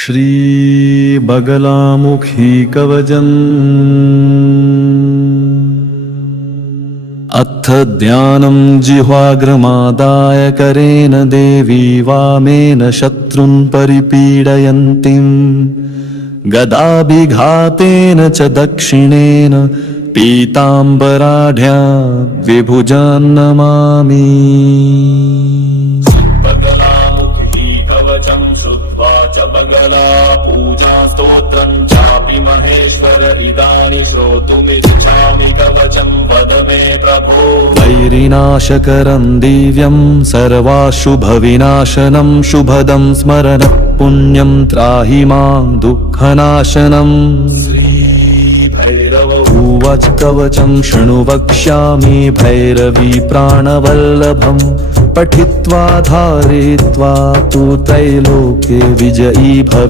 श्री बगलामुखी कवचम् अथ ध्यानं जिह्वाग्रमादाय करेण देवी वामेन शत्रुन् परिपीडयन्तीं गदाभिघातेन च दक्षिणेन पीताम्बराढ्या विभुजान् नमामि। बगलामुखी कवचं श्रुत्वा च बगला पूजा स्तोत्रं चापि महेश्वर इदानीं श्रोतुमिच्छामि कवचं वद मे प्रभो। वैरिनाशकरं दिव्यं सर्वाशुभविनाशनं शुभदं स्मरन् पुण्यं त्राहि मां दुःखनाशनम्। भैरव उवाच कवचं शृणु वक्ष्यामि भैरवी प्राणवल्लभं पठित्वा धारयित्वा तु त्रैलोक्ये विजयी भव।